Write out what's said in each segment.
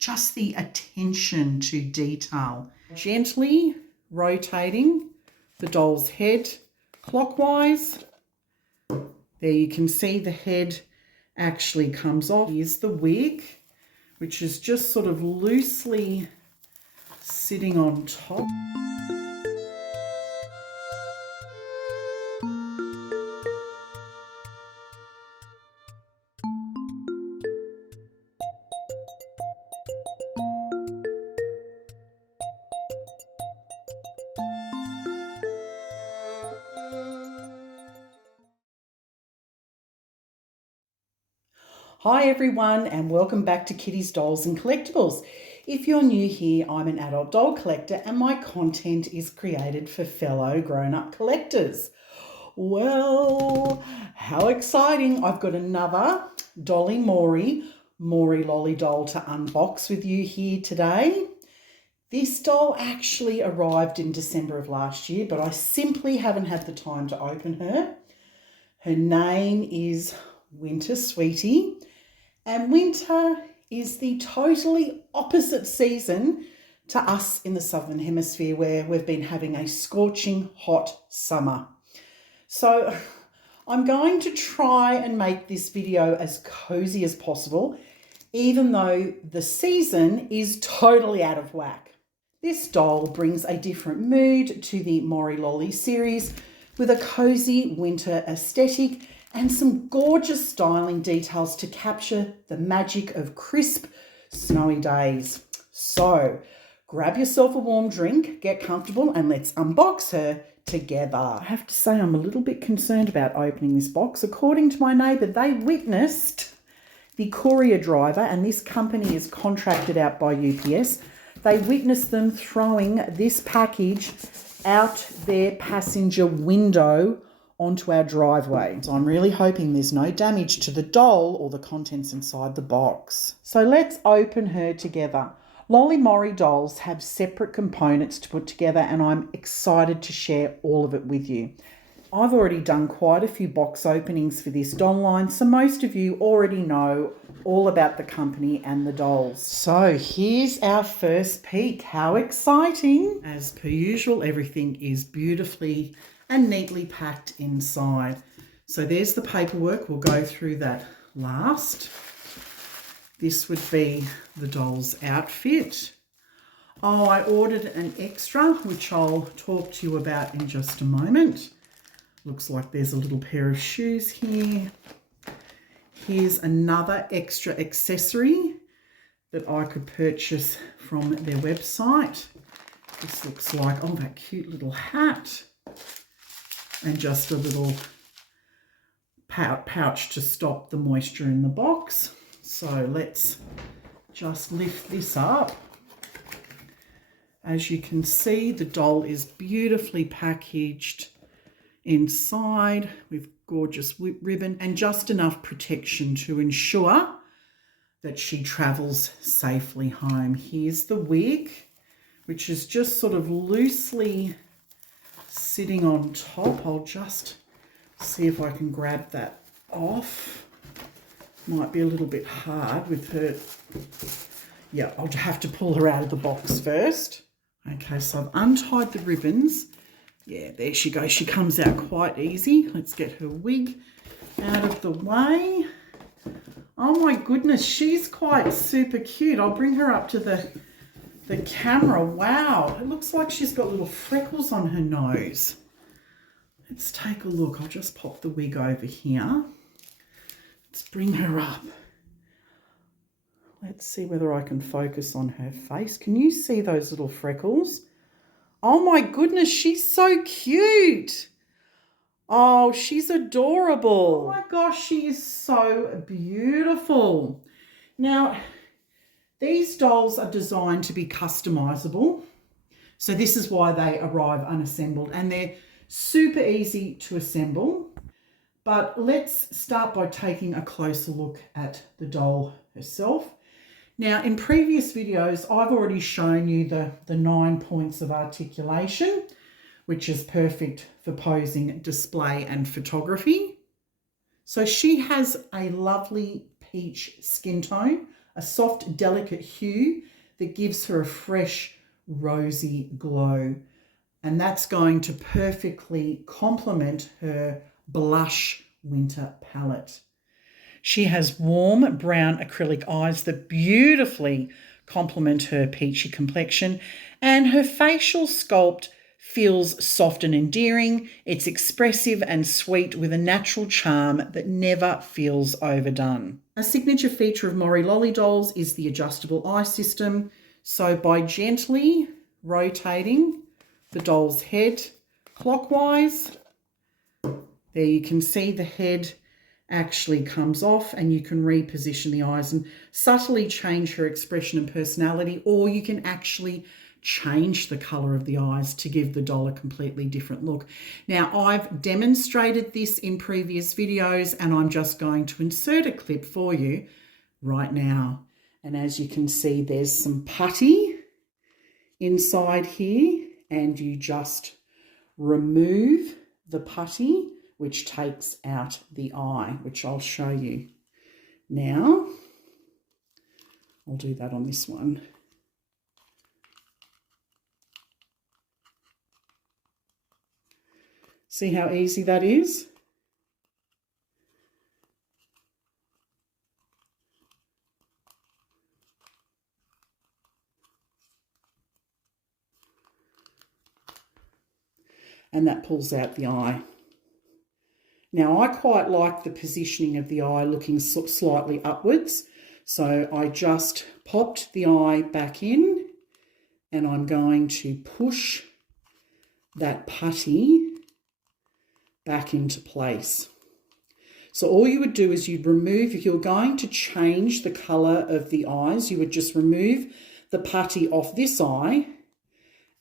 just the attention to detail. Gently rotating the doll's head clockwise. There you can see the head actually comes off. Here's the wig, which is just sort of loosely sitting on top. Hi everyone, and welcome back to Kitty's Dolls and Collectibles. If you're new here, I'm an adult doll collector and my content is created for fellow grown-up collectors. Well, how exciting. I've got another Dolly Mori Lolli doll to unbox with you here today. This doll actually arrived in December of last year, but I simply haven't had the time to open her. Her name is Winter Sweetie. And winter is the totally opposite season to us in the Southern Hemisphere, where we've been having a scorching hot summer. So I'm going to try and make this video as cozy as possible, even though the season is totally out of whack. This doll brings a different mood to the Mori Lolli series with a cozy winter aesthetic and some gorgeous styling details to capture the magic of crisp, snowy days. So grab yourself a warm drink, get comfortable, and let's unbox her together. I have to say I'm a little bit concerned about opening this box. According to my neighbour, they witnessed the courier driver, and this company is contracted out by UPS. They witnessed them throwing this package out their passenger window onto our driveway. So I'm really hoping there's no damage to the doll or the contents inside the box. So let's open her together. Lolli Mori dolls have separate components to put together, and I'm excited to share all of it with you. I've already done quite a few box openings for this doll line, so most of you already know all about the company and the dolls. So here's our first peek. How exciting. As per usual, everything is beautifully and neatly packed inside. So there's the paperwork. We'll go through that last. This would be the doll's outfit. Oh, I ordered an extra, which I'll talk to you about in just a moment. Looks like there's a little pair of shoes here. Here's another extra accessory that I could purchase from their website. This looks like, oh, that cute little hat. And just a little pouch to stop the moisture in the box. So let's just lift this up. As you can see, the doll is beautifully packaged inside with gorgeous ribbon and just enough protection to ensure that she travels safely home. Here's the wig, which is just sort of loosely sitting on top. I'll just see if I can grab that off. Might be a little bit hard with her. Yeah, I'll have to pull her out of the box first. Okay, so I've untied the ribbons. Yeah, there she goes. She comes out quite easy. Let's get her wig out of the way. Oh my goodness, she's quite super cute. I'll bring her up to the camera. Wow, it looks like she's got little freckles on her nose. Let's take a look. I'll just pop the wig over here. Let's bring her up. Let's see whether I can focus on her face. Can you see those little freckles? Oh my goodness, she's so cute. Oh, she's adorable. Oh my gosh, she is so beautiful. Now, these dolls are designed to be customizable. So this is why they arrive unassembled, and they're super easy to assemble. But let's start by taking a closer look at the doll herself. Now, in previous videos, I've already shown you the 9 points of articulation, which is perfect for posing, display, and photography. So she has a lovely peach skin tone, a soft, delicate hue that gives her a fresh, rosy glow. And that's going to perfectly complement her blush winter palette. She has warm brown acrylic eyes that beautifully complement her peachy complexion, and her facial sculpt feels soft and endearing. It's expressive and sweet with a natural charm that never feels overdone. A signature feature of Mori Lolli dolls is the adjustable eye system. So by gently rotating the doll's head clockwise, there you can see the head actually comes off, and you can reposition the eyes and subtly change her expression and personality, or you can actually change the colour of the eyes to give the doll a completely different look. Now, I've demonstrated this in previous videos, and I'm just going to insert a clip for you right now. And as you can see, there's some putty inside here, and you just remove the putty, which takes out the eye, which I'll show you now. I'll do that on this one. See how easy that is? And that pulls out the eye. Now, I quite like the positioning of the eye looking slightly upwards. So I just popped the eye back in, and I'm going to push that putty back into place. So all you would do is you'd remove, if you're going to change the colour of the eyes, you would just remove the putty off this eye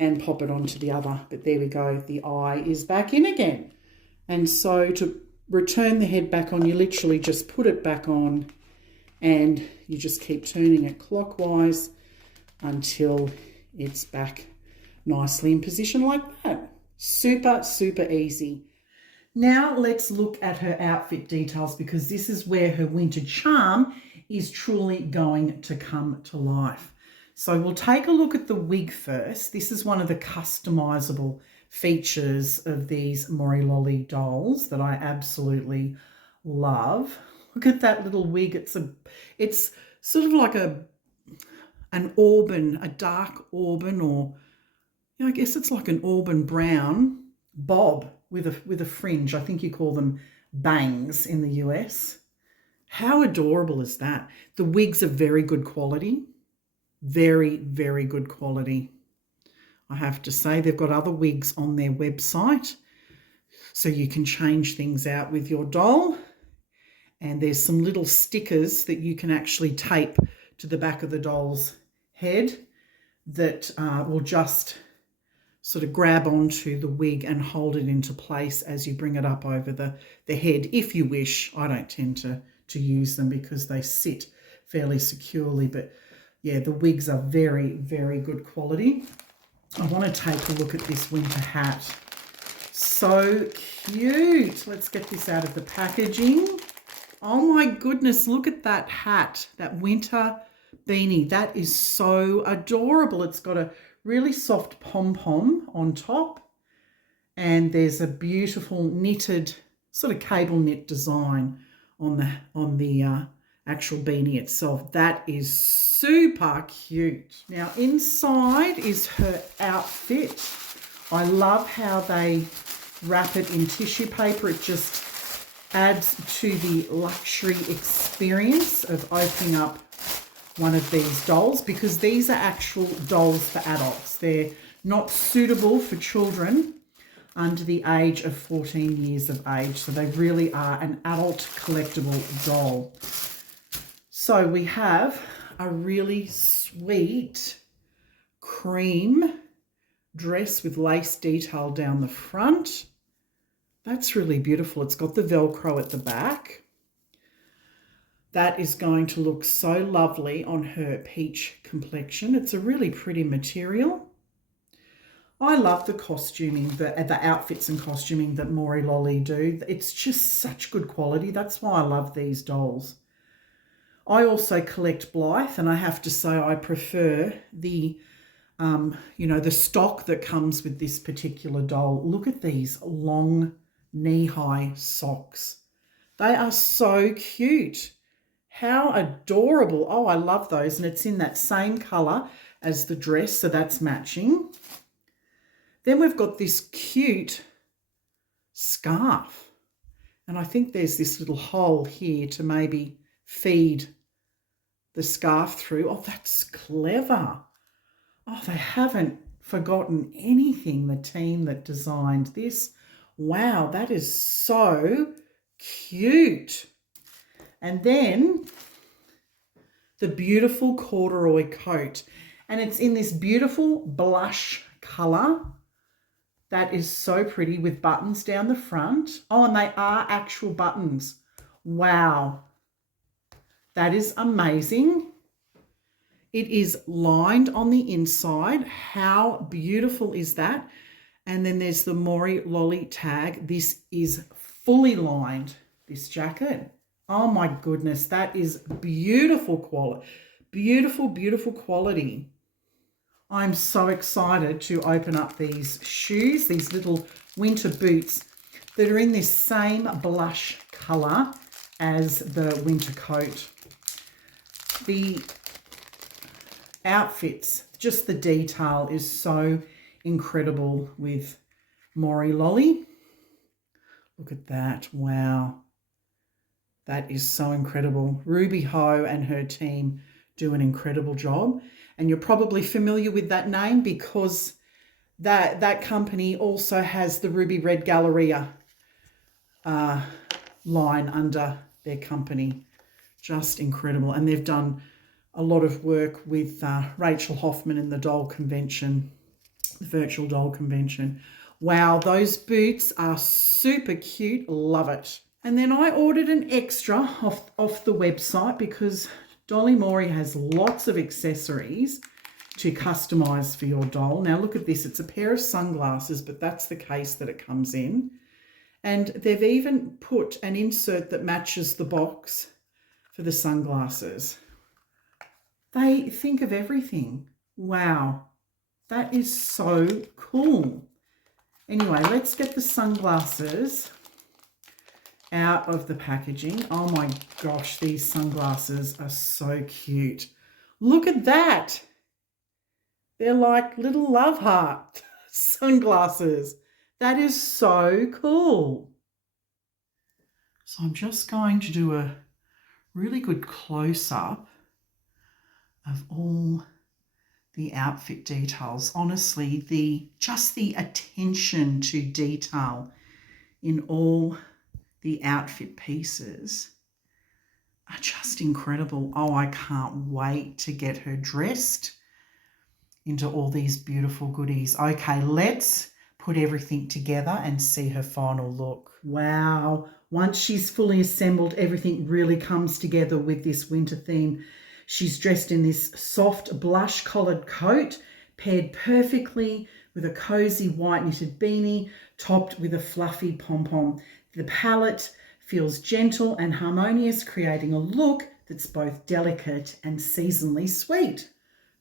and pop it onto the other. But there we go, the eye is back in again. And so to return the head back on, you literally just put it back on, and you just keep turning it clockwise until it's back nicely in position like that. Super, super easy. Now let's look at her outfit details, because this is where her winter charm is truly going to come to life. So we'll take a look at the wig first. This is one of the customizable features of these Mori Lolli dolls that I absolutely love. Look at that little wig. It's sort of like an auburn, a dark auburn, or I guess it's like an auburn brown bob with a fringe. I think you call them bangs in the US. How adorable is that? The wigs are very good quality. Very, very good quality. I have to say, they've got other wigs on their website, so you can change things out with your doll. And there's some little stickers that you can actually tape to the back of the doll's head that will just sort of grab onto the wig and hold it into place as you bring it up over the head, if you wish. I don't tend to use them because they sit fairly securely, but yeah, the wigs are very, very good quality. I want to take a look at this winter hat. So cute. Let's get this out of the packaging. Oh my goodness, look at that hat, that winter beanie. That is so adorable. It's got a really soft pom-pom on top, and there's a beautiful knitted, sort of cable knit design on the actual beanie itself. That is super cute. Now inside is her outfit. I love how they wrap it in tissue paper. It just adds to the luxury experience of opening up one of these dolls, because these are actual dolls for adults. They're not suitable for children under the age of 14 years of age. So they really are an adult collectible doll. So we have a really sweet cream dress with lace detail down the front. That's really beautiful. It's got the Velcro at the back. That is going to look so lovely on her peach complexion. It's a really pretty material. I love the costuming, the outfits and costuming that Mori Lolli do. It's just such good quality. That's why I love these dolls. I also collect Blythe, and I have to say I prefer the, the stock that comes with this particular doll. Look at these long knee-high socks. They are so cute. How adorable. Oh, I love those. And it's in that same colour as the dress, so that's matching. Then we've got this cute scarf. And I think there's this little hole here to maybe feed the scarf through. Oh, that's clever. Oh, they haven't forgotten anything, the team that designed this. Wow, that is so cute. And then the beautiful corduroy coat. And it's in this beautiful blush colour. That is so pretty with buttons down the front. Oh, and they are actual buttons. Wow. That is amazing. It is lined on the inside. How beautiful is that? And then there's the Mori Lolli tag. This is fully lined, this jacket. Oh my goodness, that is beautiful quality. Beautiful, beautiful quality. I'm so excited to open up these shoes, these little winter boots that are in this same blush colour as the winter coat. The outfits, just the detail is so incredible with Mori Lolli. Look at that. Wow. That is so incredible. Ruby Ho and her team do an incredible job. And you're probably familiar with that name because that company also has the Ruby Red Galleria line under their company. Just incredible. And they've done a lot of work with Rachel Hoffman in the doll convention, the virtual doll convention. Wow, those boots are super cute. Love it. And then I ordered an extra off the website because Dolly Mori has lots of accessories to customise for your doll. Now look at this. It's a pair of sunglasses, but that's the case that it comes in. And they've even put an insert that matches the box for the sunglasses. They think of everything. Wow, that is so cool. Anyway, let's get the sunglasses out of the packaging. Oh my gosh, these sunglasses are so cute. Look at that. They're like little love heart sunglasses. That is so cool. So I'm just going to do a really good close-up of all the outfit details. Honestly, just the attention to detail in all the outfit pieces are just incredible. Oh, I can't wait to get her dressed into all these beautiful goodies. Okay, let's put everything together and see her final look. Wow, once she's fully assembled, everything really comes together with this winter theme. She's dressed in this soft blush collared coat, paired perfectly with a cozy white knitted beanie, topped with a fluffy pom-pom. The palette feels gentle and harmonious, creating a look that's both delicate and seasonally sweet.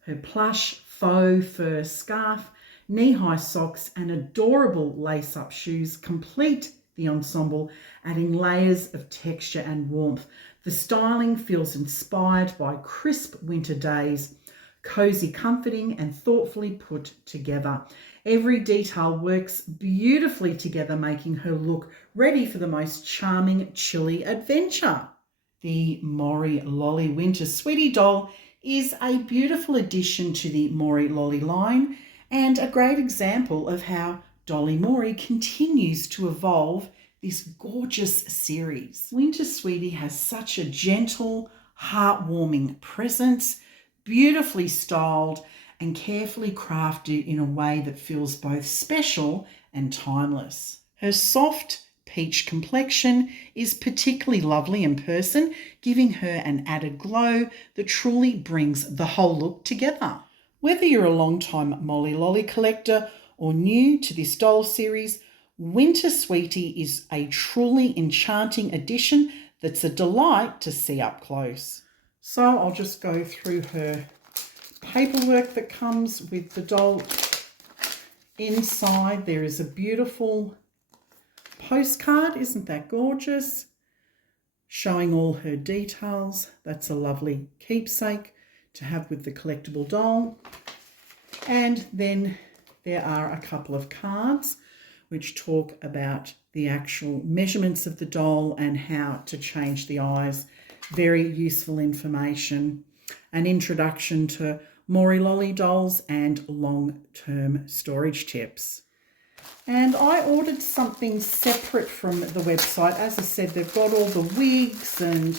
Her plush faux fur scarf, knee-high socks and adorable lace-up shoes complete the ensemble, adding layers of texture and warmth. The styling feels inspired by crisp winter days, cozy, comforting and thoughtfully put together. Every detail works beautifully together, making her look ready for the most charming, chilly adventure. The Mori Lolli Winter Sweetie doll is a beautiful addition to the Mori Lolli line and a great example of how Dolly Mori continues to evolve this gorgeous series. Winter Sweetie has such a gentle, heartwarming presence, beautifully styled and carefully crafted in a way that feels both special and timeless. Her soft peach complexion is particularly lovely in person, giving her an added glow that truly brings the whole look together. Whether you're a long-time Mori Lolli collector or new to this doll series, Winter Sweetie is a truly enchanting addition that's a delight to see up close. So I'll just go through her paperwork that comes with the doll. Inside there is a beautiful postcard. Isn't that gorgeous? Showing all her details. That's a lovely keepsake to have with the collectible doll. And then there are a couple of cards which talk about the actual measurements of the doll and how to change the eyes. Very useful information. An introduction to Mori Lolli dolls and long-term storage tips. And I ordered something separate from the website. As I said, they've got all the wigs and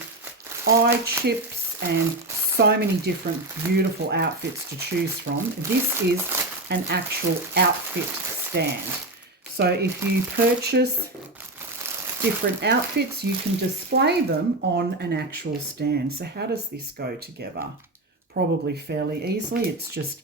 eye chips and so many different beautiful outfits to choose from. This is an actual outfit stand. So if you purchase different outfits, you can display them on an actual stand. So how does this go together? Probably fairly easily. It's just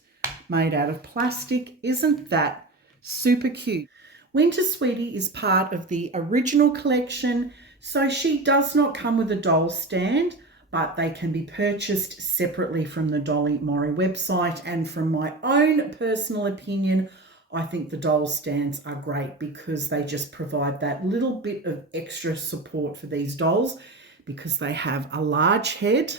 made out of plastic. Isn't that super cute? Winter Sweetie is part of the original collection, so she does not come with a doll stand, but they can be purchased separately from the Dolly Mori website. And from my own personal opinion, I think the doll stands are great because they just provide that little bit of extra support for these dolls because they have a large head,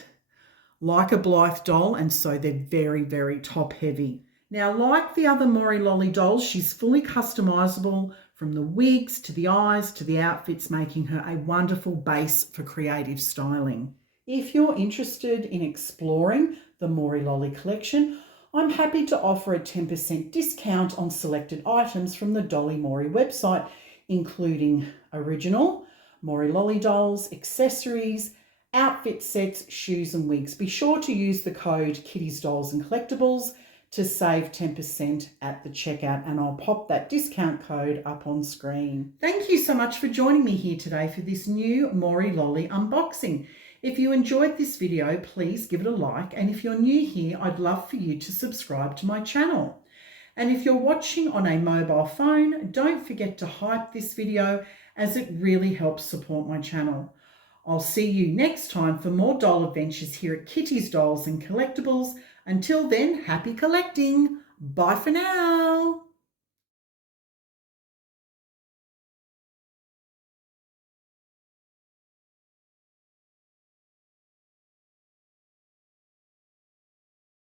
like a Blythe doll, and so they're very, very top heavy. Now, like the other Mori Lolli dolls, she's fully customizable from the wigs to the eyes to the outfits, making her a wonderful base for creative styling. If you're interested in exploring the Mori Lolli collection, I'm happy to offer a 10% discount on selected items from the Dolly Mori website, including original Mori Lolli dolls, accessories, outfit sets, shoes and wigs. Be sure to use the code Kitties Dolls and Collectibles to save 10% at the checkout, and I'll pop that discount code up on screen. Thank you so much for joining me here today for this new Mori Lolli unboxing. If you enjoyed this video, please give it a like, and if you're new here, I'd love for you to subscribe to my channel. And if you're watching on a mobile phone, don't forget to hype this video as it really helps support my channel. I'll see you next time for more doll adventures here at Kitties Dolls and Collectibles. Until then, happy collecting. Bye for now.